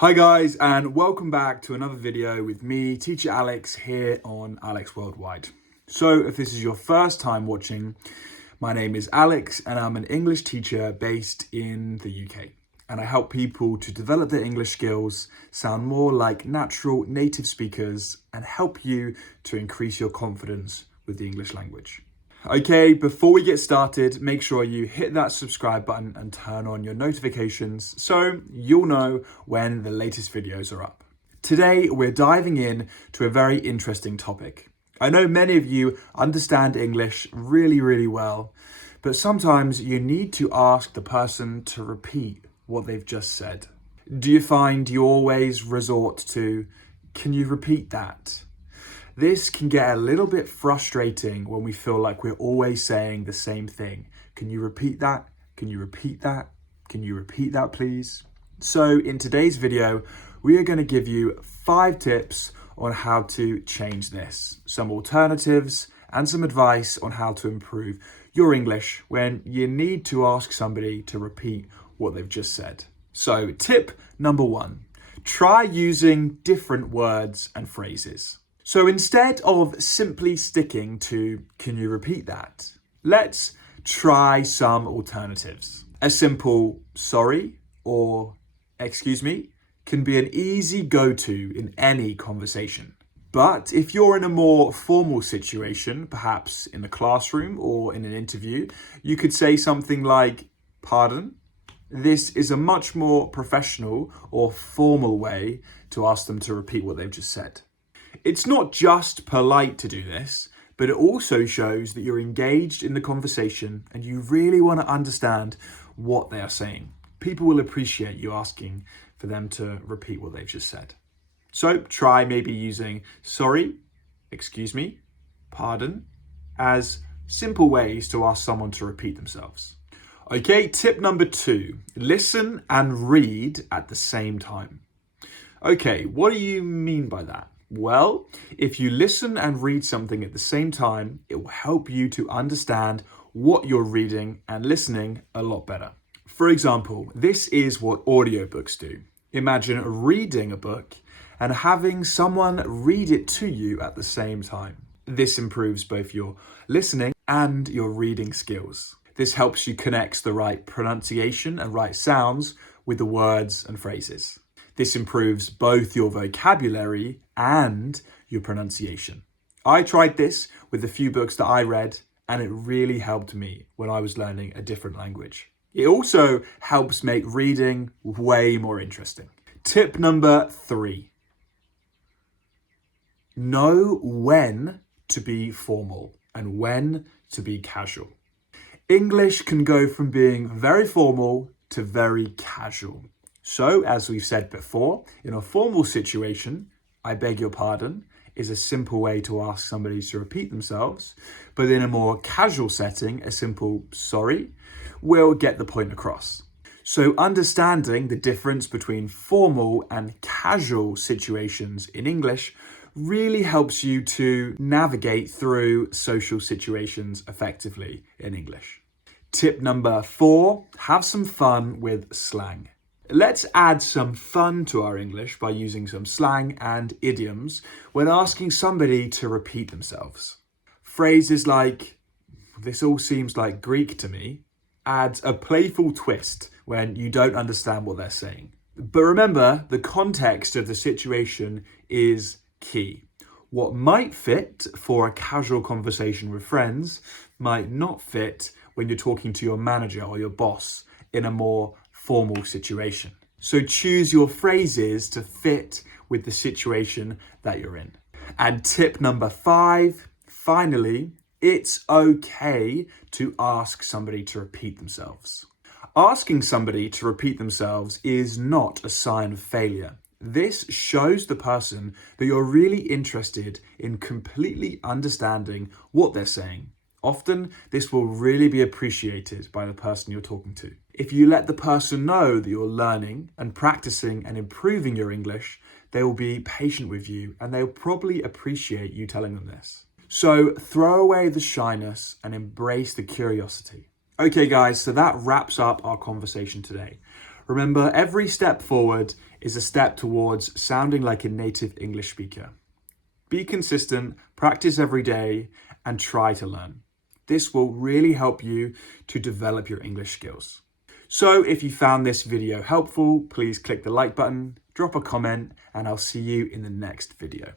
Hi guys, and welcome back to another video with me, Teacher Alex, here on AlexWorldWide. So if this is your first time watching, my name is Alex and I'm an English teacher based in the UK. And I help people to develop their English skills, sound more like natural native speakers, and help you to increase your confidence with the English language. Okay, before we get started, make sure you hit that subscribe button and turn on your notifications so you'll know when the latest videos are up. Today, we're diving in to a very interesting topic. I know many of you understand English really well, but sometimes you need to ask the person to repeat what they've just said. Do you find you always resort to, "Can you repeat that?" This can get a little bit frustrating when we feel like we're always saying the same thing. Can you repeat that? Can you repeat that? Can you repeat that, please? So in today's video, we are going to give you 5 tips on how to change this, some alternatives and some advice on how to improve your English when you need to ask somebody to repeat what they've just said. So tip number 1, try using different words and phrases. So instead of simply sticking to, "Can you repeat that?" let's try some alternatives. A simple "sorry" or "excuse me" can be an easy go-to in any conversation. But if you're in a more formal situation, perhaps in the classroom or in an interview, you could say something like, "Pardon?" This is a much more professional or formal way to ask them to repeat what they've just said. It's not just polite to do this, but it also shows that you're engaged in the conversation and you really want to understand what they are saying. People will appreciate you asking for them to repeat what they've just said. So try maybe using "sorry," "excuse me," "pardon" as simple ways to ask someone to repeat themselves. Okay, tip number 2, listen and read at the same time. Okay, what do you mean by that? Well, if you listen and read something at the same time, it will help you to understand what you're reading and listening a lot better. For example, this is what audiobooks do. Imagine reading a book and having someone read it to you at the same time. This improves both your listening and your reading skills. This helps you connect the right pronunciation and right sounds with the words and phrases. This improves both your vocabulary and your pronunciation. I tried this with a few books that I read, and it really helped me when I was learning a different language. It also helps make reading way more interesting. Tip number 3, know when to be formal and when to be casual. English can go from being very formal to very casual. So, as we've said before, in a formal situation, "I beg your pardon" is a simple way to ask somebody to repeat themselves, but in a more casual setting, a simple "sorry" will get the point across. So understanding the difference between formal and casual situations in English really helps you to navigate through social situations effectively in English. Tip number 4, have some fun with slang. Let's add some fun to our English by using some slang and idioms when asking somebody to repeat themselves. Phrases like, "This all seems like Greek to me," adds a playful twist when you don't understand what they're saying. But remember, the context of the situation is key. What might fit for a casual conversation with friends might not fit when you're talking to your manager or your boss in a more formal situation. So choose your phrases to fit with the situation that you're in. And tip number 5, finally, it's okay to ask somebody to repeat themselves. Asking somebody to repeat themselves is not a sign of failure. This shows the person that you're really interested in completely understanding what they're saying. Often, this will really be appreciated by the person you're talking to. If you let the person know that you're learning and practicing and improving your English, they will be patient with you and they'll probably appreciate you telling them this. So throw away the shyness and embrace the curiosity. Okay guys, so that wraps up our conversation today. Remember, every step forward is a step towards sounding like a native English speaker. Be consistent, practice every day, and try to learn. This will really help you to develop your English skills. So if you found this video helpful, please click the like button, drop a comment, and I'll see you in the next video.